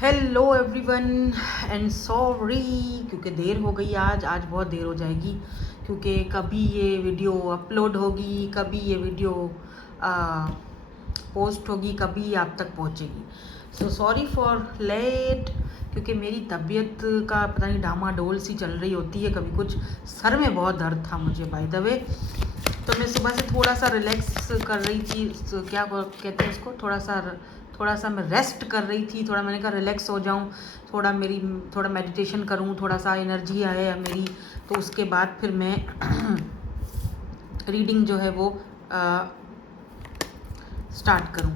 Hello everyone and sorry क्योंकि देर हो गई। आज बहुत देर हो जाएगी क्योंकि कभी ये वीडियो अपलोड होगी, कभी ये वीडियो पोस्ट होगी, कभी आप तक पहुंचेगी। सो सॉरी फॉर लेट, क्योंकि मेरी तबीयत का पता नहीं डामाडोल सी चल रही होती है। कभी कुछ सर में बहुत दर्द था मुझे बाय द वे, तो मैं सुबह से थोड़ा सा रिलैक्स कर रही थी। क्या कहते हैं उसको, थोड़ा सा मैं रेस्ट कर रही थी। थोड़ा मैंने कहा रिलैक्स हो जाऊं, थोड़ा मेडिटेशन करूं, थोड़ा सा एनर्जी आए मेरी, तो उसके बाद फिर मैं रीडिंग जो है वो स्टार्ट करूं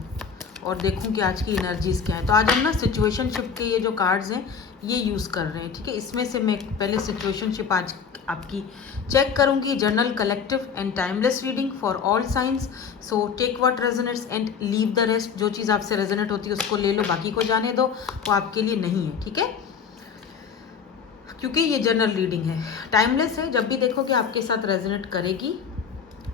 और देखूं कि आज की एनर्जीज़ क्या है। तो आज हम ना सिचुएशनशिप के ये जो कार्ड्स हैं ये यूज़ कर रहे हैं, ठीक है। इसमें से मैं पहले सिचुएशनशिप आज आपकी चेक करूंगी। Journal, collective and timeless reading for all science. So take what resonates and leave the rest. जो चीज़ आपसे रेजोनेट होती है उसको ले लो, बाकी को जाने दो, वो आपके लिए नहीं है, ठीक है। क्योंकि ये जनरल रीडिंग है, टाइमलेस है। जब भी देखो कि आपके साथ रेजोनेट करेगी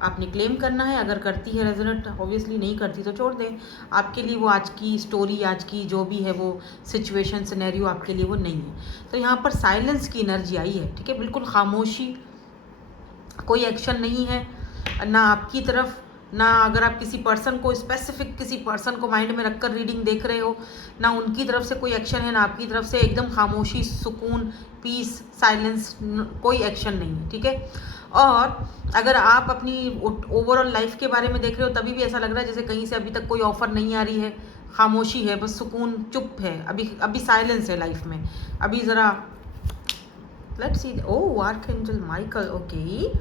आपने क्लेम करना है। अगर करती है रेजोनेट, ऑब्वियसली नहीं करती तो छोड़ दें। आपके लिए वो आज की स्टोरी, आज की जो भी है वो सिचुएशन, सिनेरियो आपके लिए वो नहीं है। तो यहाँ पर साइलेंस की एनर्जी आई है, ठीक है। बिल्कुल खामोशी, कोई एक्शन नहीं है ना आपकी तरफ, ना अगर आप किसी पर्सन को, स्पेसिफिक किसी पर्सन को माइंड में रखकर रीडिंग देख रहे हो, ना उनकी तरफ से कोई एक्शन है ना आपकी तरफ से। एकदम खामोशी, सुकून, पीस, साइलेंस, कोई एक्शन नहीं है, ठीक है। और अगर आप अपनी ओवरऑल लाइफ के बारे में देख रहे हो तभी भी ऐसा लग रहा है जैसे कहीं से अभी तक कोई ऑफर नहीं आ रही है, खामोशी है, बस सुकून, चुप है, अभी साइलेंस है लाइफ में। अभी ज़रा let's see. Oh, archangel Michael, okay.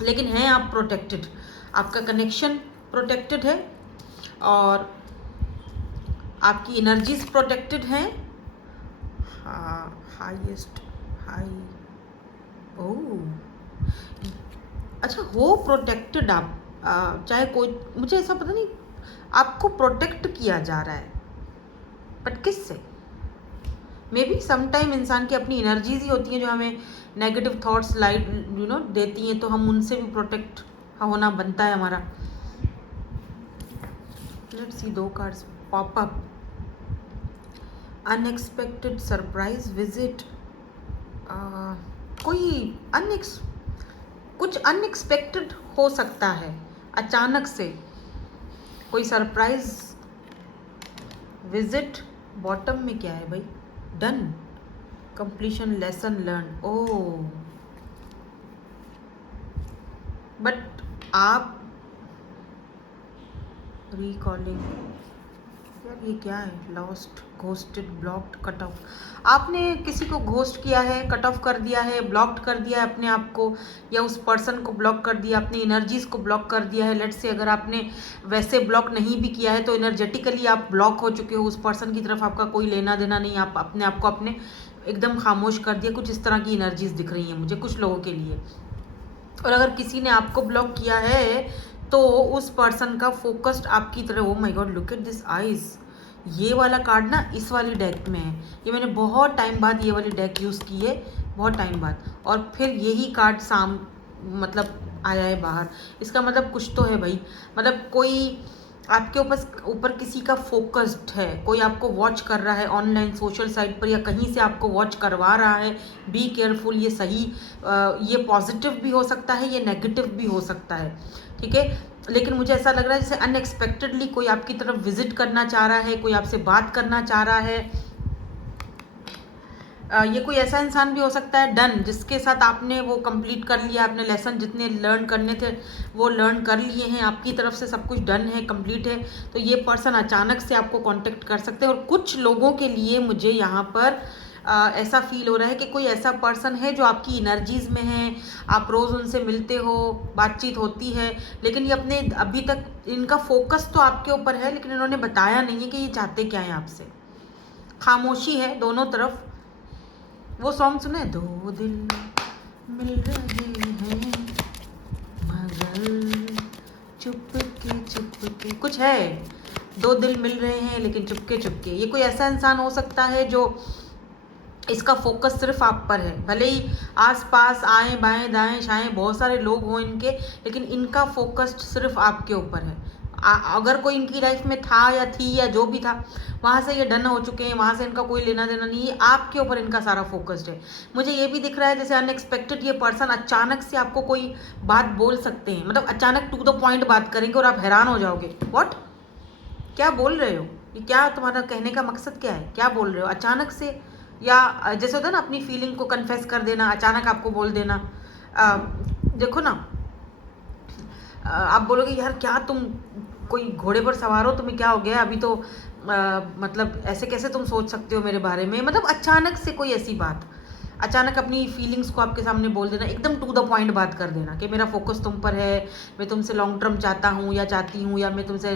लेकिन हैं आप प्रोटेक्टेड, आपका कनेक्शन प्रोटेक्टेड है और आपकी एनर्जीज प्रोटेक्टेड हैं। हाईएस्ट हाई, ओह अच्छा, हो प्रोटेक्टेड आप। चाहे कोई, मुझे ऐसा पता नहीं आपको प्रोटेक्ट किया जा रहा है, बट किस से? मे बी समटाइम इंसान की अपनी एनर्जीज ही होती हैं जो हमें नेगेटिव थॉट्स लाइट देती हैं, तो हम उनसे भी प्रोटेक्ट होना बनता है हमारा। Let's see, 2 cards pop up. Unexpected surprise visit, कोई कुछ अनएक्सपेक्टेड हो सकता है, अचानक से कोई सरप्राइज विजिट। बॉटम में क्या है भाई? Done, completion, lesson learn. Oh, but आप रिकॉलिंग, यार ये क्या है? Lost, ghosted, blocked, cut off. आपने किसी को घोस्ट किया है, कट ऑफ कर दिया है, ब्लॉक्ड कर दिया है अपने आप को, या उस पर्सन को ब्लॉक कर दिया, अपनी एनर्जीज को ब्लॉक कर दिया है। लेट्स से अगर आपने वैसे ब्लॉक नहीं भी किया है तो एनर्जेटिकली आप ब्लॉक हो चुके हो, उस पर्सन की तरफ आपका कोई लेना देना नहीं, आप अपने आप को अपने एकदम खामोश कर दिया। कुछ इस तरह की एनर्जीज दिख रही हैं मुझे कुछ लोगों के लिए। और अगर किसी ने आपको ब्लॉक किया है तो उस पर्सन का फोकस्ड आपकी तरह। Oh my God, look at this eyes. ये वाला कार्ड ना इस वाली डेक में है। ये मैंने बहुत टाइम बाद ये वाली डेक यूज़ की है, बहुत टाइम बाद, और फिर यही कार्ड मतलब आया है बाहर। इसका मतलब कुछ तो है भाई, मतलब कोई आपके ऊपर किसी का फोकस्ड है, कोई आपको वॉच कर रहा है ऑनलाइन, सोशल साइट पर, या कहीं से आपको वॉच करवा रहा है। Be careful. ये सही, ये पॉजिटिव भी हो सकता है, ये नेगेटिव भी हो सकता है, ठीक है। लेकिन मुझे ऐसा लग रहा है जैसे अनएक्सपेक्टेडली कोई आपकी तरफ विजिट करना चाह रहा है, कोई आपसे बात करना चाह रहा है। ये कोई ऐसा इंसान भी हो सकता है डन, जिसके साथ आपने वो कंप्लीट कर लिया, आपने लेसन जितने लर्न करने थे वो लर्न कर लिए हैं, आपकी तरफ से सब कुछ डन है, कंप्लीट है। तो ये पर्सन अचानक से आपको कांटेक्ट कर सकते हैं। और कुछ लोगों के लिए मुझे यहाँ पर ऐसा फील हो रहा है कि कोई ऐसा पर्सन है जो आपकी एनर्जीज में है, आप रोज़ उनसे मिलते हो, बातचीत होती है, लेकिन ये अपने अभी तक इनका फोकस तो आपके ऊपर है, लेकिन इन्होंने बताया नहीं है कि ये चाहते क्या है आपसे। खामोशी है दोनों तरफ। वो सॉन्ग सुने, 2 दिल मिल रहे हैं मगर चुपके चुपके, कुछ है। 2 दिल मिल रहे हैं लेकिन चुपके चुपके। ये कोई ऐसा इंसान हो सकता है जो इसका फोकस सिर्फ आप पर है। भले ही आसपास आए बाएं दाएं शाएं बहुत सारे लोग हों इनके, लेकिन इनका फोकस सिर्फ आपके ऊपर है। अगर कोई इनकी लाइफ में था या थी या जो भी था, वहाँ से ये डन हो चुके हैं, वहाँ से इनका कोई लेना देना नहीं है, आपके ऊपर इनका सारा फोकस्ड है। मुझे ये भी दिख रहा है जैसे अनएक्सपेक्टेड ये पर्सन अचानक से आपको कोई बात बोल सकते हैं, मतलब अचानक टू द पॉइंट बात करेंगे और आप हैरान हो जाओगे, व्हाट, क्या बोल रहे हो, ये क्या तुम्हारा कहने का मकसद क्या है, क्या बोल रहे हो अचानक से। या जैसे होता है ना अपनी फीलिंग को कन्फेस कर देना, अचानक आपको बोल देना। देखो ना, आप बोलोगे यार क्या तुम कोई घोड़े पर सवार हो, तुम्हें क्या हो गया अभी तो, मतलब ऐसे कैसे तुम सोच सकते हो मेरे बारे में, मतलब अचानक से कोई ऐसी बात, अचानक अपनी फीलिंग्स को आपके सामने बोल देना, एकदम टू द पॉइंट बात कर देना कि मेरा फोकस तुम पर है, मैं तुमसे लॉन्ग टर्म चाहता हूँ या चाहती हूँ, या मैं तुमसे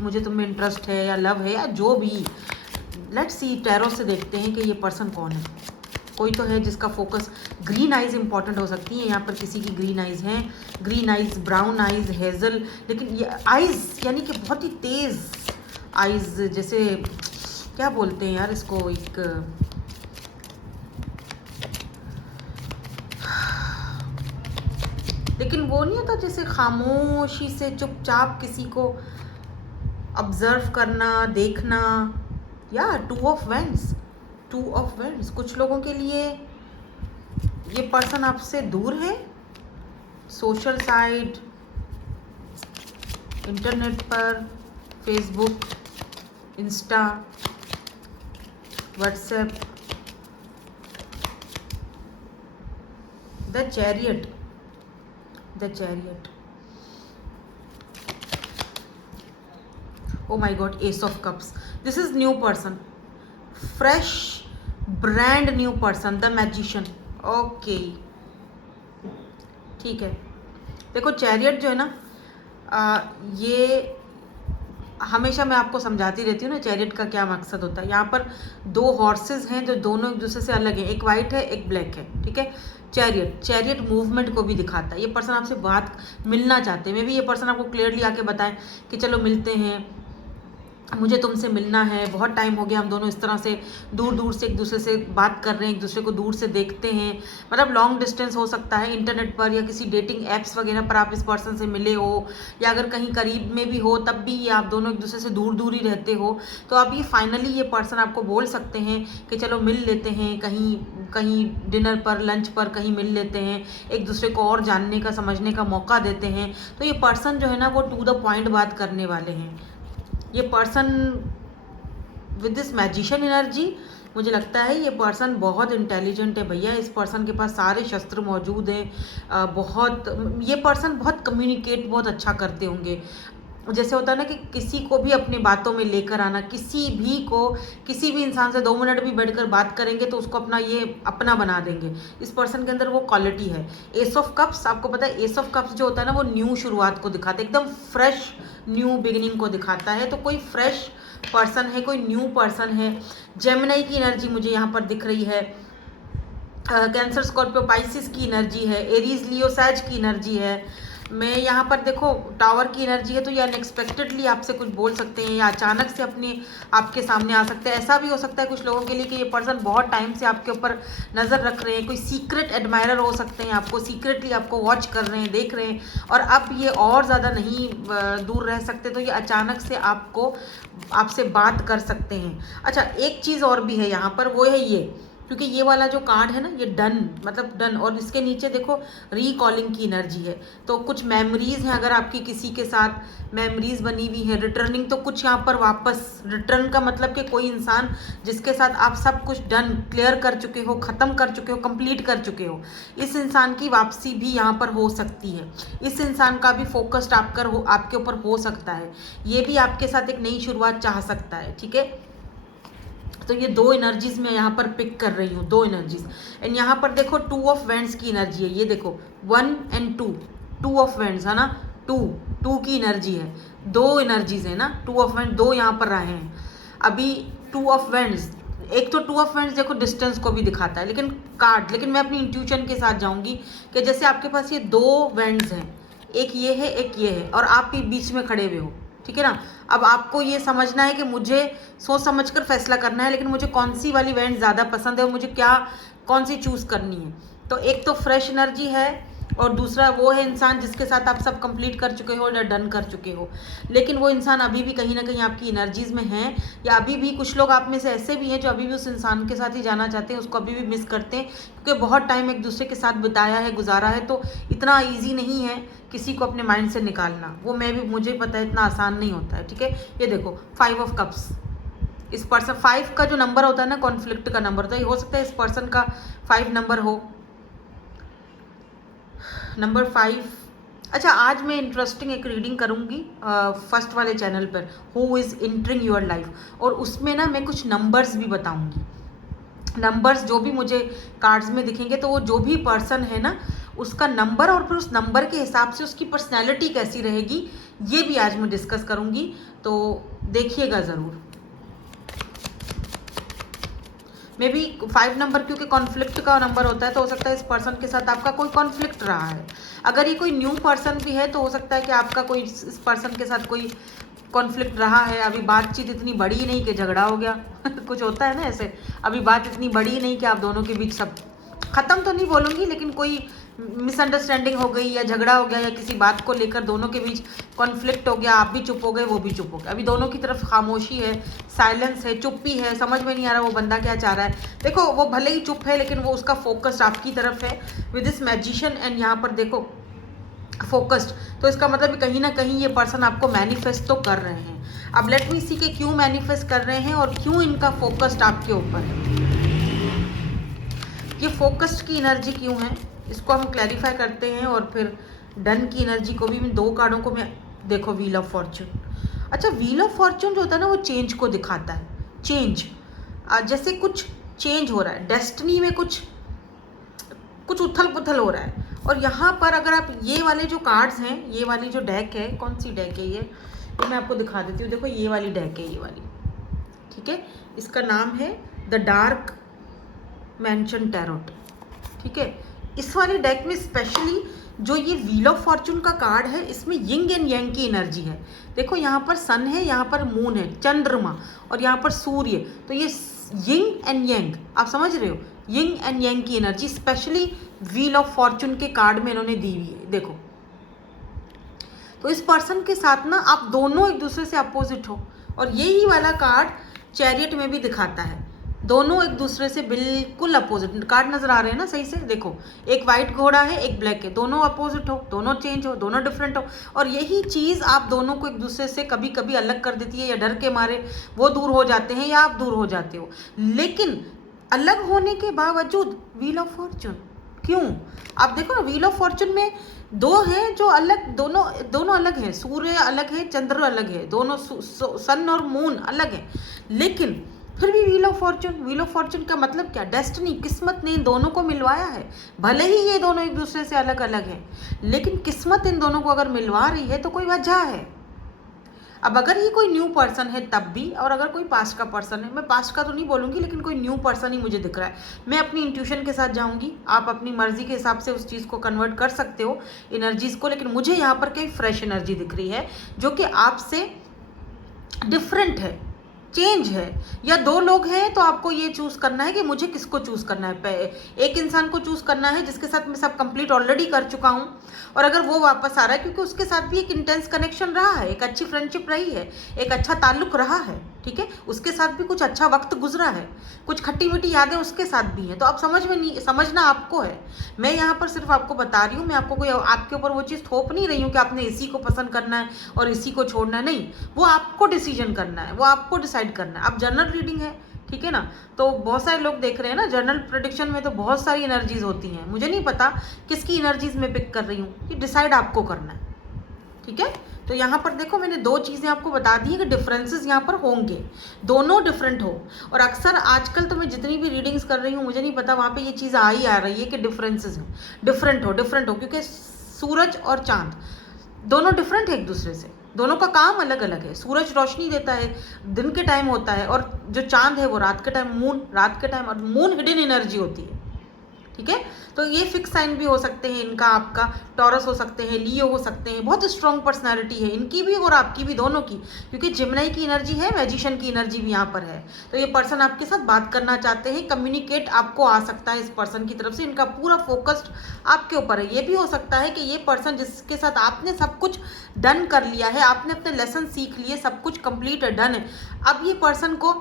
मुझे तुम में इंटरेस्ट है या लव है या जो भी। लेट्स सी, टैरो से देखते हैं कि ये पर्सन कौन है। कोई तो है जिसका फोकस, ग्रीन आइज इंपॉर्टेंट हो सकती है यहाँ पर, किसी की ग्रीन आइज हैं, green eyes, brown eyes, hazel, लेकिन ये आइज यानी कि बहुत ही तेज आइज, जैसे क्या बोलते हैं यार इसको, एक लेकिन वो नहीं होता जैसे खामोशी से चुपचाप किसी को ऑब्जर्व करना, देखना, या two of vends, two of vends. कुछ लोगों के लिए ये पर्सन आपसे दूर है, सोशल साइड, इंटरनेट पर, Facebook, Insta, WhatsApp. The chariot, the chariot, oh my god, ace of cups, this is new person, fresh brand new person, the magician, okay, ठीक है। देखो चैरियट जो है ना, ये हमेशा मैं आपको समझाती रहती हूँ ना चैरियट का क्या मकसद होता है। यहाँ पर दो हॉर्सेस हैं जो दोनों एक दूसरे से अलग हैं, एक वाइट है एक ब्लैक है, ठीक है। चैरियट, चैरियट मूवमेंट को भी दिखाता है। ये पर्सन आपसे बात मिलना चाहते हैं, मे भी ये पर्सन आपको क्लियरली आके बताएं कि चलो मिलते हैं, मुझे तुमसे मिलना है, बहुत टाइम हो गया हम दोनों इस तरह से दूर दूर से एक दूसरे से बात कर रहे हैं, एक दूसरे को दूर से देखते हैं, मतलब लॉन्ग डिस्टेंस हो सकता है, इंटरनेट पर या किसी डेटिंग ऐप्स वगैरह पर आप इस पर्सन से मिले हो, या अगर कहीं करीब में भी हो तब भी ये आप दोनों एक दूसरे से दूर दूर ही रहते हो, तो अब ये फाइनली ये पर्सन आपको बोल सकते हैं कि चलो मिल लेते हैं, कहीं कहीं डिनर पर, लंच पर कहीं मिल लेते हैं, एक दूसरे को और जानने का, समझने का मौका देते हैं। तो ये पर्सन जो है ना वो टू द पॉइंट बात करने वाले हैं। ये person with this magician energy, मुझे लगता है ये पर्सन बहुत इंटेलिजेंट है भैया, इस पर्सन के पास सारे शस्त्र मौजूद हैं। बहुत, ये पर्सन बहुत कम्युनिकेट बहुत अच्छा करते होंगे। जैसे होता है ना कि किसी को भी अपनी बातों में लेकर आना, किसी भी इंसान से 2 मिनट भी बैठकर बात करेंगे तो उसको अपना बना देंगे। इस पर्सन के अंदर वो क्वालिटी है। एस ऑफ कप्स, आपको पता है एस ऑफ कप्स जो होता है ना वो न्यू शुरुआत को दिखाता है, एकदम फ्रेश न्यू बिगिनिंग को दिखाता है। तो कोई फ्रेश पर्सन है, कोई न्यू पर्सन है। जेमिनी की एनर्जी मुझे यहाँ पर दिख रही है, कैंसर, स्कॉर्पियो, पाइसिस की एनर्जी है, एरीज, लियो, सैज की एनर्जी है। मैं यहाँ पर देखो टावर की एनर्जी है, तो ये अनएक्सपेक्टेडली आपसे कुछ बोल सकते हैं या अचानक से आपके सामने आ सकते हैं। ऐसा भी हो सकता है कुछ लोगों के लिए कि ये पर्सन बहुत टाइम से आपके ऊपर नज़र रख रहे हैं, कोई सीक्रेट एडमायरर हो सकते हैं, आपको सीक्रेटली आपको वॉच कर रहे हैं, देख रहे हैं, और अब ये और ज़्यादा नहीं दूर रह सकते, तो ये अचानक से आपसे बात कर सकते हैं। अच्छा, एक चीज़ और भी है यहाँ पर, वो है ये, क्योंकि ये वाला जो कार्ड है ना ये डन, मतलब डन, और इसके नीचे देखो रिकॉलिंग की एनर्जी है। तो कुछ मेमोरीज हैं, अगर आपकी किसी के साथ मेमोरीज बनी हुई है, रिटर्निंग, तो कुछ यहाँ पर वापस, रिटर्न का मतलब कि कोई इंसान जिसके साथ आप सब कुछ डन, क्लियर कर चुके हो, ख़त्म कर चुके हो, कंप्लीट कर चुके हो, इस इंसान की वापसी भी यहाँ पर हो सकती है। इस इंसान का भी फोकस्ड आपके ऊपर हो सकता है, ये भी आपके साथ एक नई शुरुआत चाह सकता है, ठीक है। तो ये दो एनर्जीज मैं यहाँ पर पिक कर रही हूँ, दो एनर्जीज। एंड यहाँ पर देखो 2 ऑफ वेंड्स की एनर्जी है, ये देखो 1 and 2, 2 ऑफ वेंड्स है ना, 2 की एनर्जी है, दो एनर्जीज है ना, 2 ऑफ वेंड, दो यहाँ पर रहे हैं अभी। 2 ऑफ वेंड्स, एक तो 2 ऑफ वेंड्स देखो डिस्टेंस को भी दिखाता है, लेकिन मैं अपनी इंट्यूशन के साथ जाऊंगी कि जैसे आपके पास ये 2 वेंड्स हैं, एक ये है एक ये है, और आप भी बीच में खड़े हुए हो, ठीक है ना। अब आपको ये समझना है कि मुझे सोच समझकर फैसला करना है, लेकिन मुझे कौन सी वाली वेंट ज़्यादा पसंद है और मुझे कौन सी चूज़ करनी है। तो एक तो फ्रेश एनर्जी है और दूसरा वो है इंसान जिसके साथ आप सब कंप्लीट कर चुके हो या डन कर चुके हो, लेकिन वो इंसान अभी भी कहीं ना कहीं आपकी एनर्जीज में है, या अभी भी कुछ लोग आप में से ऐसे भी हैं जो अभी भी उस इंसान के साथ ही जाना चाहते हैं, उसको अभी भी मिस करते हैं, क्योंकि बहुत टाइम एक दूसरे के साथ बिताया है, गुजारा है। तो इतना ईजी नहीं है किसी को अपने माइंड से निकालना, वो मैं भी, मुझे पता है इतना आसान नहीं होता है। ठीक है, ये देखो 5 ऑफ कप्स, इस पर्सन 5 का जो नंबर होता है ना, कॉन्फ्लिक्ट का नंबर, तो ये हो सकता है इस पर्सन का 5 नंबर हो, नंबर 5। अच्छा, आज मैं इंटरेस्टिंग एक रीडिंग करूँगी फर्स्ट वाले चैनल पर, who is entering your life, और उसमें ना मैं कुछ नंबर्स भी बताऊँगी। नंबर्स जो भी मुझे कार्ड्स में दिखेंगे, तो वो जो भी पर्सन है ना, उसका नंबर, और फिर उस नंबर के हिसाब से उसकी पर्सनैलिटी कैसी रहेगी, ये भी आज मैं डिस्कस करूँगी, तो देखिएगा ज़रूर। मे बी 5 नंबर क्योंकि कॉन्फ्लिक्ट का नंबर होता है, तो हो सकता है इस पर्सन के साथ आपका कोई कॉन्फ्लिक्ट रहा है। अगर ये कोई न्यू पर्सन भी है तो हो सकता है कि आपका कोई इस पर्सन के साथ कोई कॉन्फ्लिक्ट रहा है। अभी बातचीत इतनी बड़ी नहीं कि झगड़ा हो गया कुछ होता है ना ऐसे, अभी बात इतनी बड़ी नहीं कि आप दोनों के बीच सब ख़त्म तो नहीं बोलूँगी, लेकिन कोई मिसअंडरस्टैंडिंग हो गई या झगड़ा हो गया, या किसी बात को लेकर दोनों के बीच कॉन्फ्लिक्ट हो गया, आप भी चुप हो गए, वो भी चुप हो गया, अभी दोनों की तरफ खामोशी है, साइलेंस है, चुप्पी है, समझ में नहीं आ रहा वो बंदा क्या चाह रहा है। देखो वो भले ही चुप है, लेकिन वो उसका फोकस आपकी तरफ है विद दिस मैजिशियन, एंड यहाँ पर देखो फोकस्ड, तो इसका मतलब कहीं ना कहीं ये पर्सन आपको मैनिफेस्ट तो कर रहे हैं। अब लेट मी सी के क्यों मैनिफेस्ट कर रहे हैं और क्यों इनका फोकस्ड आपके ऊपर है, ये फोकस्ड की एनर्जी क्यों है, इसको हम क्लैरिफाई करते हैं। और फिर डन की एनर्जी को भी, मैं 2 कार्डों को मैं, देखो व्हील ऑफ फॉर्चून। अच्छा, व्हील ऑफ फॉर्चून जो होता है ना, वो चेंज को दिखाता है, चेंज, जैसे कुछ चेंज हो रहा है, डेस्टिनी में कुछ कुछ उथल पुथल हो रहा है। और यहाँ पर अगर आप ये वाले जो कार्ड्स हैं, ये वाली जो डेक है, कौन सी डेक है ये मैं आपको दिखा देती हूँ। देखो ये वाली डेक है, ये वाली, ठीक है, इसका नाम है द डार्क मैंशन टैरोट। ठीक है, इस वाली डेक में स्पेशली जो ये व्हील ऑफ फॉर्चून का कार्ड है, इसमें यिंग एंड यांग की एनर्जी है। देखो यहाँ पर सन है, यहाँ पर मून है, चंद्रमा, और यहाँ पर सूर्य, तो ये यिंग एंड यांग, आप समझ रहे हो, यिंग एंड यांग की energy specially wheel of Fortune के कार्ड में इन्होंने दी हुई है। देखो, तो इस पर्सन के साथ ना आप दोनों एक दूसरे से अपोजिट हो, और यही वाला कार्ड चैरियट में भी दिखाता है, दोनों एक दूसरे से बिल्कुल अपोजिट कार्ड नजर आ रहे हैं ना सही से। देखो, एक वाइट घोड़ा है, एक ब्लैक है, दोनों अपोजिट हो, दोनों चेंज हो, दोनों डिफरेंट हो, और यही चीज़ आप दोनों को एक दूसरे से कभी कभी अलग कर देती है, या डर के मारे वो दूर हो जाते हैं या आप दूर हो जाते हो। लेकिन अलग होने के बावजूद व्हील ऑफ फॉर्चून क्यों, आप देखो ना, व्हील ऑफ फॉर्चून में 2 हैं जो अलग, दोनों अलग हैं, सूर्य अलग है, चंद्र अलग है, दोनों सन और मून अलग है, लेकिन फिर भी व्हील ऑफ फॉर्चून का मतलब क्या, डेस्टिनी, किस्मत ने इन दोनों को मिलवाया है। भले ही ये दोनों एक दूसरे से अलग अलग हैं, लेकिन किस्मत इन दोनों को अगर मिलवा रही है तो कोई वजह है। अब अगर ये कोई न्यू पर्सन है तब भी, और अगर कोई पास्ट का पर्सन है, मैं पास्ट का तो नहीं बोलूँगी, लेकिन कोई न्यू पर्सन ही मुझे दिख रहा है, मैं अपनी इंट्यूशन के साथ जाऊँगी, आप अपनी मर्जी के हिसाब से उस चीज़ को कन्वर्ट कर सकते हो एनर्जीज़ को, लेकिन मुझे यहाँ पर कई फ्रेश एनर्जी दिख रही है जो कि आपसे डिफरेंट है, चेंज है। या 2 लोग हैं तो आपको ये चूज़ करना है कि मुझे किसको चूज़ करना है। एक इंसान को चूज़ करना है जिसके साथ मैं सब कंप्लीट ऑलरेडी कर चुका हूँ, और अगर वो वापस आ रहा है क्योंकि उसके साथ भी एक इंटेंस कनेक्शन रहा है, एक अच्छी फ्रेंडशिप रही है, एक अच्छा ताल्लुक रहा है, ठीक है, उसके साथ भी कुछ अच्छा वक्त गुजरा है, कुछ खट्टी मीठी यादें उसके साथ भी हैं, तो आप समझना आपको है। मैं यहाँ पर सिर्फ आपको बता रही हूँ, मैं आपको कोई आपके ऊपर वो चीज़ थोप नहीं रही हूँ कि आपने इसी को पसंद करना है और इसी को छोड़ना है, नहीं, वो आपको डिसीजन करना है, वो आपको डिसाइड करना है। अब जनरल रीडिंग है, ठीक है ना, तो बहुत सारे लोग देख रहे हैं ना, जनरल प्रेडिक्शन में तो बहुत सारी एनर्जीज होती हैं, मुझे नहीं पता किसकी एनर्जीज मैं पिक कर रही हूँ, कि डिसाइड आपको करना है, ठीक है। तो यहाँ पर देखो, मैंने 2 चीज़ें आपको बता दी है कि डिफरेंसेस यहाँ पर होंगे, दोनों डिफरेंट हो। और अक्सर आजकल तो मैं जितनी भी रीडिंग्स कर रही हूँ, मुझे नहीं पता वहाँ पे ये चीज़ आ रही है कि डिफरेंसेस हैं, डिफरेंट हो, क्योंकि सूरज और चांद दोनों डिफरेंट है एक दूसरे से, दोनों का काम अलग अलग है। सूरज रोशनी देता है, दिन के टाइम होता है, और जो चांद है वो रात के टाइम, मून रात के टाइम, और मून हिडन एनर्जी होती है, ठीक है। तो ये फिक्स साइन भी हो सकते हैं इनका, आपका टॉरस हो सकते हैं, लियो हो सकते हैं। बहुत स्ट्रॉन्ग पर्सनालिटी है इनकी भी और आपकी भी, दोनों की, क्योंकि जिमनाई की एनर्जी है, मैजिशियन की एनर्जी भी यहाँ पर है। तो ये पर्सन आपके साथ बात करना चाहते हैं, कम्युनिकेट आपको आ सकता है इस पर्सन की तरफ से। इनका पूरा फोकस्ड आपके ऊपर है। ये भी हो सकता है कि ये पर्सन जिसके साथ आपने सब कुछ डन कर लिया है, आपने अपने लेसन सीख लिए, सब कुछ कंप्लीट डन है, अब ये पर्सन को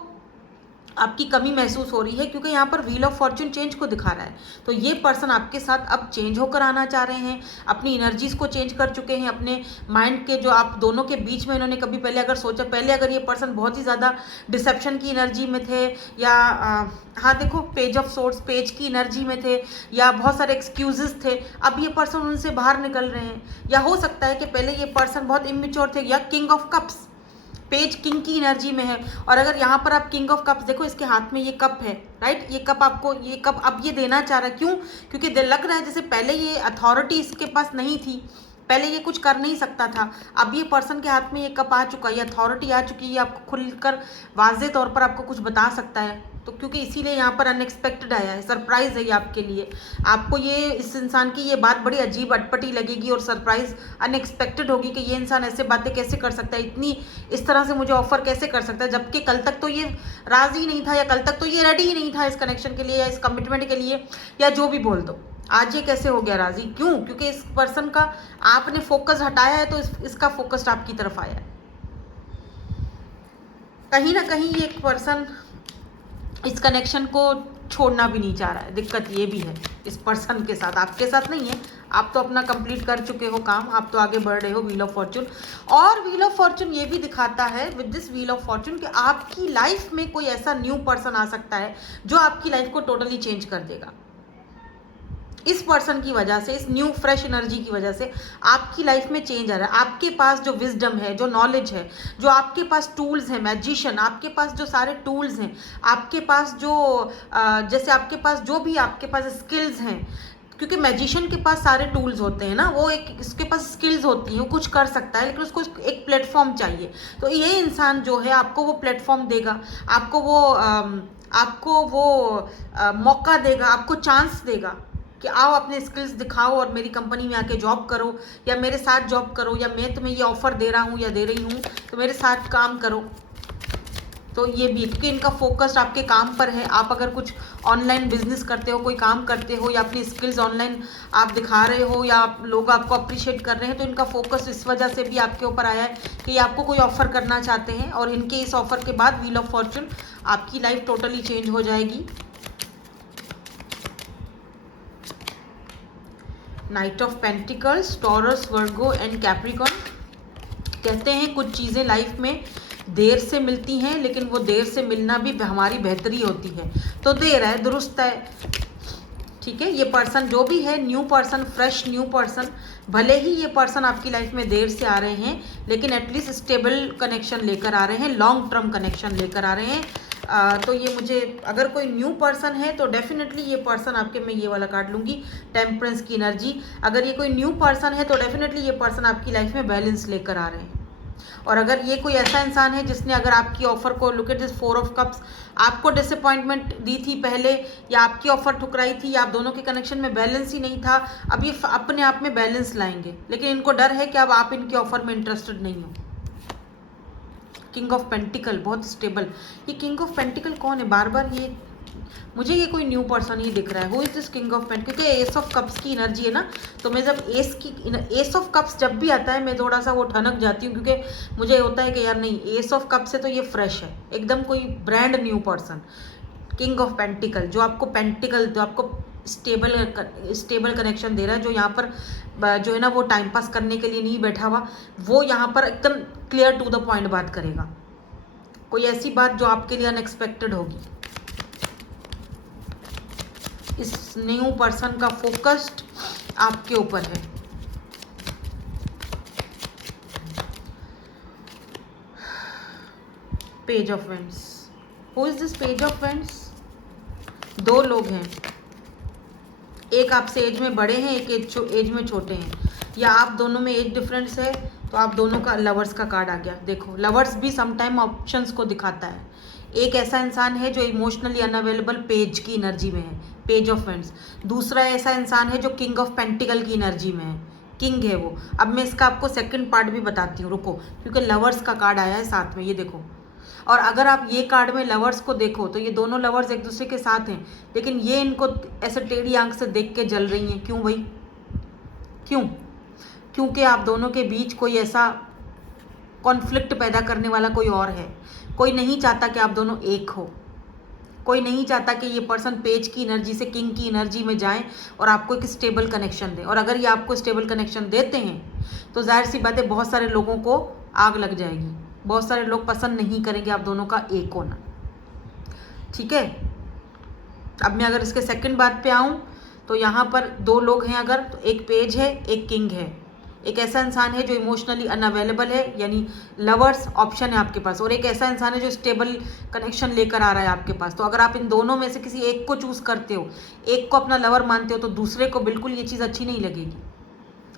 आपकी कमी महसूस हो रही है, क्योंकि यहाँ पर व्हील ऑफ फॉर्च्यून चेंज को दिखा रहा है। तो ये पर्सन आपके साथ अब चेंज होकर आना चाह रहे हैं, अपनी एनर्जीज को चेंज कर चुके हैं, अपने माइंड के जो आप दोनों के बीच में इन्होंने कभी पहले अगर सोचा, पहले अगर ये पर्सन बहुत ही ज़्यादा डिसेप्शन की एनर्जी में थे, या हाँ देखो पेज ऑफ सोर्ड्स, पेज की एनर्जी में थे, या बहुत सारे एक्सक्यूजेस थे, अब ये पर्सन उनसे बाहर निकल रहे हैं। या हो सकता है कि पहले ये पर्सन बहुत इमेच्योर थे, या king of cups, page king की एनर्जी में है। और अगर यहाँ पर आप किंग ऑफ कप्स देखो, इसके हाथ में ये कप है, राइट, ये कप आपको, ये कप अब ये देना चाह रहा है। क्यों? क्योंकि लग रहा है जैसे पहले ये अथॉरिटी इसके पास नहीं थी, पहले ये कुछ कर नहीं सकता था, अब ये पर्सन के हाथ में ये कप आ चुका है, ये अथॉरिटी आ चुकी है, आपको खुलकर वाज़े तौर पर आपको कुछ बता सकता है। तो क्योंकि इसीलिए यहाँ पर अनएक्सपेक्टेड आया है, सरप्राइज है ये आपके लिए। आपको ये इस इंसान की ये बात बड़ी अजीब अटपटी लगेगी और सरप्राइज अनएक्सपेक्टेड होगी कि ये इंसान ऐसे बातें कैसे कर सकता है, इतनी इस तरह से मुझे ऑफर कैसे कर सकता है, जबकि कल तक तो ये राजी नहीं था, या कल तक तो ये रेडी ही नहीं था इस कनेक्शन के लिए, या इस कमिटमेंट के लिए, या जो भी बोल दो। आज ये कैसे हो गया राजी? क्यों? क्योंकि इस पर्सन का आपने फोकस हटाया है, तो इसका फोकस आपकी तरफ आया है। कहीं ना कहीं ये एक पर्सन इस कनेक्शन को छोड़ना भी नहीं चाह रहा है। दिक्कत ये भी है इस पर्सन के साथ, आपके साथ नहीं है। आप तो अपना कंप्लीट कर चुके हो काम, आप तो आगे बढ़ रहे हो व्हील ऑफ फॉर्च्यून। और व्हील ऑफ फॉर्च्यून ये भी दिखाता है with this wheel of Fortune कि आपकी लाइफ में कोई ऐसा न्यू पर्सन आ सकता है जो आपकी लाइफ को टोटली चेंज कर देगा। इस पर्सन की वजह से, इस न्यू फ्रेश एनर्जी की वजह से आपकी लाइफ में चेंज आ रहा है। आपके पास जो विजडम है, जो नॉलेज है, जो आपके पास टूल्स हैं, मैजिशियन, आपके पास जो सारे टूल्स हैं, आपके पास जो जैसे आपके पास जो भी आपके पास स्किल्स हैं, क्योंकि मैजिशियन के पास सारे टूल्स होते हैं ना, वो एक उसके पास स्किल्स होती हैं, वो कुछ कर सकता है, लेकिन उसको एक प्लेटफॉर्म चाहिए। तो ये इंसान जो है आपको वो प्लेटफॉर्म देगा, आपको वो मौका देगा, आपको चांस देगा कि आओ अपने स्किल्स दिखाओ और मेरी कंपनी में आके जॉब करो, या मेरे साथ जॉब करो, या मैं तुम्हें ये ऑफ़र दे रहा हूँ या दे रही हूँ तो मेरे साथ काम करो। तो ये भी, क्योंकि इनका फोकस आपके काम पर है। आप अगर कुछ ऑनलाइन बिजनेस करते हो, कोई काम करते हो, या अपनी स्किल्स ऑनलाइन आप दिखा रहे हो, या आप लोग आपको अप्रिशिएट कर रहे हैं, तो इनका फोकस इस वजह से भी आपके ऊपर आया है कि ये आपको कोई ऑफ़र करना चाहते हैं, और इनके इस ऑफ़र के बाद व्हील ऑफ फॉर्च्यून आपकी लाइफ टोटली चेंज हो जाएगी। Night of pentacles, taurus, Virgo and Capricorn. कहते हैं कुछ चीज़ें लाइफ में देर से मिलती हैं, लेकिन वो देर से मिलना भी हमारी बेहतरी होती है। तो देर है दुरुस्त है, ठीक है। ये पर्सन जो भी है, new person, fresh new person, भले ही ये पर्सन आपकी लाइफ में देर से आ रहे हैं, लेकिन एटलीस्ट स्टेबल कनेक्शन लेकर आ रहे हैं, लॉन्ग टर्म कनेक्शन लेकर आ रहे हैं। तो ये मुझे, अगर कोई न्यू पर्सन है तो डेफिनेटली ये पर्सन आपके, मैं ये वाला काट लूँगी, टेम्परेंस की एनर्जी। अगर ये कोई न्यू पर्सन है तो डेफिनेटली ये पर्सन आपकी लाइफ में बैलेंस लेकर आ रहे हैं। और अगर ये कोई ऐसा इंसान है जिसने अगर आपकी ऑफर को, look at this 4 of cups, आपको डिसअपॉइंटमेंट दी थी पहले, या आपकी ऑफर ठुकराई थी, या आप दोनों के कनेक्शन में बैलेंस ही नहीं था, अब ये अपने आप में बैलेंस लाएंगे, लेकिन इनको डर है कि अब आप इनकी ऑफर में इंटरेस्टेड नहीं हो। किंग ऑफ पेंटिकल, बहुत स्टेबल। ये किंग ऑफ पेंटिकल कौन है? बार बार ये मुझे ये कोई न्यू पर्सन ही दिख रहा है। Who is this king of pent? क्योंकि एस ऑफ कप्स की एनर्जी है ना, तो मैं जब एस ऑफ कप्स जब भी आता है मैं थोड़ा सा वो ठनक जाती हूँ, क्योंकि मुझे होता है कि यार नहीं, एस ऑफ कप्स है तो ये फ्रेश है एकदम, कोई brand new person. King of pentacle, जो आपको पेंटिकल, जो आपको स्टेबल कनेक्शन दे रहा है, जो यहाँ पर जो है ना वो टाइम पास करने के लिए नहीं बैठा हुआ, वो यहाँ पर एकदम क्लियर टू द पॉइंट बात करेगा, कोई ऐसी बात जो आपके लिए अनएक्सपेक्टेड होगी। इस न्यू पर्सन का फोकस्ड आपके ऊपर है। Page of vends, who is this page of vends? 2 लोग हैं, एक आपसे एज में बड़े हैं, एक एज में छोटे हैं, या आप दोनों में एज डिफरेंस है, तो आप दोनों का लवर्स का कार्ड आ गया। देखो, लवर्स भी समटाइम ऑप्शंस को दिखाता है। एक ऐसा इंसान है जो इमोशनली अनअवेलेबल पेज की एनर्जी में है, पेज ऑफ वेंड्स। दूसरा ऐसा इंसान है जो किंग ऑफ पेंटिकल की एनर्जी में है, किंग है वो। अब मैं इसका आपको सेकंड पार्ट भी बताती हूँ, रुको, क्योंकि लवर्स का कार्ड आया है साथ में, ये देखो। और अगर आप ये कार्ड में लवर्स को देखो तो ये दोनों लवर्स एक दूसरे के साथ हैं, लेकिन ये इनको ऐसे टेढ़ी आंख से देख के जल रही हैं। क्यों भाई, क्यों? क्योंकि आप दोनों के बीच कोई ऐसा कॉन्फ्लिक्ट पैदा करने वाला कोई और है। कोई नहीं चाहता कि आप दोनों एक हो, कोई नहीं चाहता कि ये पर्सन पेज की एनर्जी से किंग की एनर्जी में जाएं और आपको एक स्टेबल कनेक्शन दें। और अगर ये आपको स्टेबल कनेक्शन देते हैं तो जाहिर सी बात है बहुत सारे लोगों को आग लग जाएगी, बहुत सारे लोग पसंद नहीं करेंगे आप दोनों का एक होना, ठीक है। अब मैं अगर इसके सेकंड बात पे आऊँ तो यहाँ पर दो लोग हैं अगर, तो एक पेज है, एक किंग है। एक ऐसा इंसान है जो इमोशनली अनअवेलेबल है, यानी लवर्स ऑप्शन है आपके पास, और एक ऐसा इंसान है जो स्टेबल कनेक्शन लेकर आ रहा है आपके पास। तो अगर आप इन दोनों में से किसी एक को चूज़ करते हो, एक को अपना लवर मानते हो, तो दूसरे को बिल्कुल ये चीज़ अच्छी नहीं लगेगी।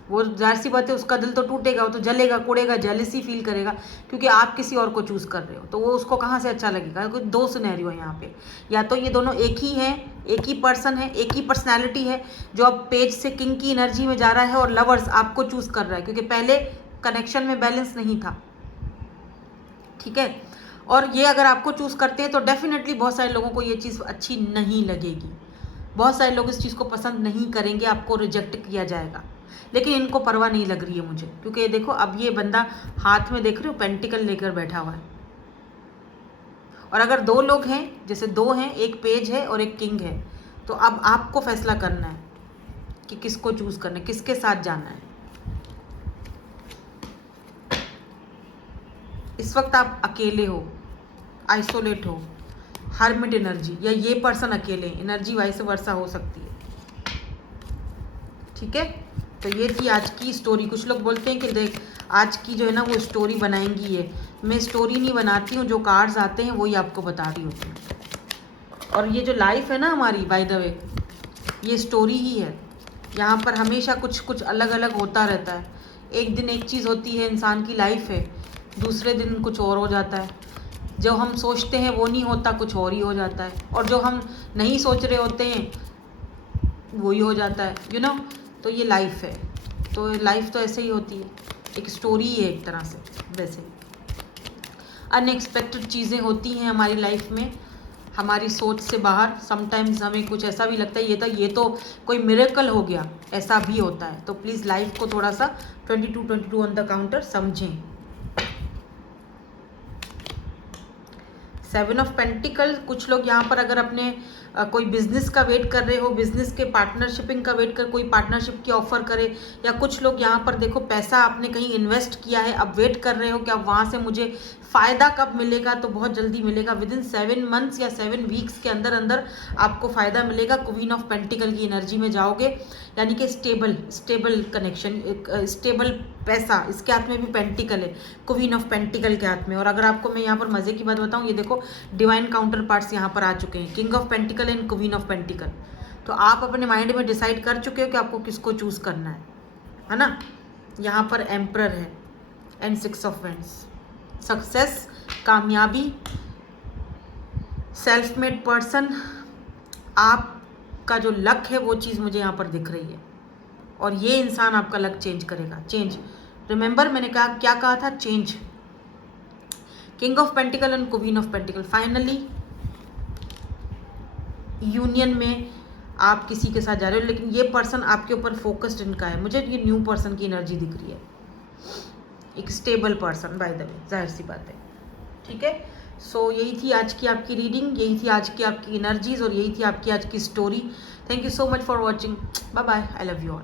वो जाहिर सी बात है उसका दिल तो टूटेगा, वो तो जलेगा, कुड़ेगा, जेलसी फील करेगा, क्योंकि आप किसी और को चूज़ कर रहे हो। तो वो उसको कहाँ से अच्छा लगेगा? कोई दो सिनेरियो है यहाँ पे, या तो ये दोनों एक ही हैं, एक ही पर्सन है, एक ही पर्सनैलिटी है जो अब पेज से किंग की एनर्जी में जा रहा है और लवर्स आपको चूज़ कर रहा है, क्योंकि पहले कनेक्शन में बैलेंस नहीं था, ठीक है। और ये अगर आपको चूज़ करते हैं तो डेफिनेटली बहुत सारे लोगों को ये चीज़ अच्छी नहीं लगेगी, बहुत सारे लोग इस चीज़ को पसंद नहीं करेंगे, आपको रिजेक्ट किया जाएगा। लेकिन इनको परवाह नहीं लग रही है मुझे, क्योंकि ये देखो अब ये बंदा हाथ में देख रहे हो पेंटिकल लेकर बैठा हुआ है। और अगर दो लोग हैं, जैसे दो हैं, एक पेज है और एक किंग है, तो अब आपको फैसला करना है कि किसको चूज करना है, किसके साथ जाना है। इस वक्त आप अकेले हो, आइसोलेट हो, हर्मिट एनर्जी, या ये पर्सन अकेले, एनर्जी वाइस वर्सा हो सकती है, ठीक है। तो ये थी आज की स्टोरी। कुछ लोग बोलते हैं कि देख आज की जो है ना वो स्टोरी बनाएंगी है, मैं स्टोरी नहीं बनाती हूँ, जो कार्ड्स आते हैं वही आपको बता रही होती हूँ। और ये जो लाइफ है ना हमारी, बाय द वे, ये स्टोरी ही है। यहाँ पर हमेशा कुछ कुछ अलग अलग होता रहता है। एक दिन एक चीज़ होती है, इंसान की लाइफ है, दूसरे दिन कुछ और हो जाता है। जो हम सोचते हैं वो नहीं होता, कुछ और ही हो जाता है, और जो हम नहीं सोच रहे होते हैं वही हो जाता है, यू नो। तो ये लाइफ है, तो लाइफ तो ऐसे ही होती है, एक स्टोरी है एक तरह से। वैसे अनएक्सपेक्टेड चीज़ें होती हैं हमारी लाइफ में, हमारी सोच से बाहर। समटाइम्स हमें कुछ ऐसा भी लगता है ये तो कोई मिरेकल हो गया, ऐसा भी होता है। तो प्लीज़ लाइफ को थोड़ा सा 22 ऑन द काउंटर समझें। 7 ऑफ पेंटिकल, कुछ लोग यहाँ पर अगर अपने कोई बिजनेस का वेट कर रहे हो, बिजनेस के पार्टनरशिपिंग का वेट कर, कोई पार्टनरशिप की ऑफर करे, या कुछ लोग यहाँ पर देखो पैसा आपने कहीं इन्वेस्ट किया है, अब वेट कर रहे हो कि अब वहाँ से मुझे फ़ायदा कब मिलेगा, तो बहुत जल्दी मिलेगा। विद इन 7 मंथ्स या 7 वीक्स के अंदर अंदर आपको फ़ायदा मिलेगा। क्वीन ऑफ पेंटिकल की एनर्जी में जाओगे, यानी कि स्टेबल कनेक्शन, स्टेबल पैसा। इसके हाथ में भी पेंटिकल है, क्वीन ऑफ पेंटिकल के हाथ में। और अगर आपको मैं यहाँ पर मज़े की बात बताऊँ, ये देखो डिवाइन काउंटर पार्ट्स यहाँ पर आ चुके हैं, king of pentacle and queen of pentacle. तो आप अपने माइंड में डिसाइड कर चुके हो कि आपको किसको चूज़ करना है ना। यहाँ पर एम्परर है एंड 6 ऑफ वेंड्स, सक्सेस, कामयाबी, सेल्फ मेड पर्सन, आपका जो लक है वो चीज़ मुझे यहाँ पर दिख रही है। और ये इंसान आपका लक चेंज करेगा, चेंज। रिमेंबर मैंने क्या कहा था, change. King of pentacle and queen of pentacle, finally union में आप किसी के साथ जा रहे हो, लेकिन ये पर्सन आपके ऊपर फोकस्ड इनका है। मुझे ये न्यू पर्सन की एनर्जी दिख रही है, एक stable person, by the way, जाहिर सी बात है, ठीक है। सो यही थी आज की आपकी रीडिंग, यही थी आज की आपकी एनर्जीज, और यही थी आपकी आज की story. Thank you so much for watching, bye bye, I love you all.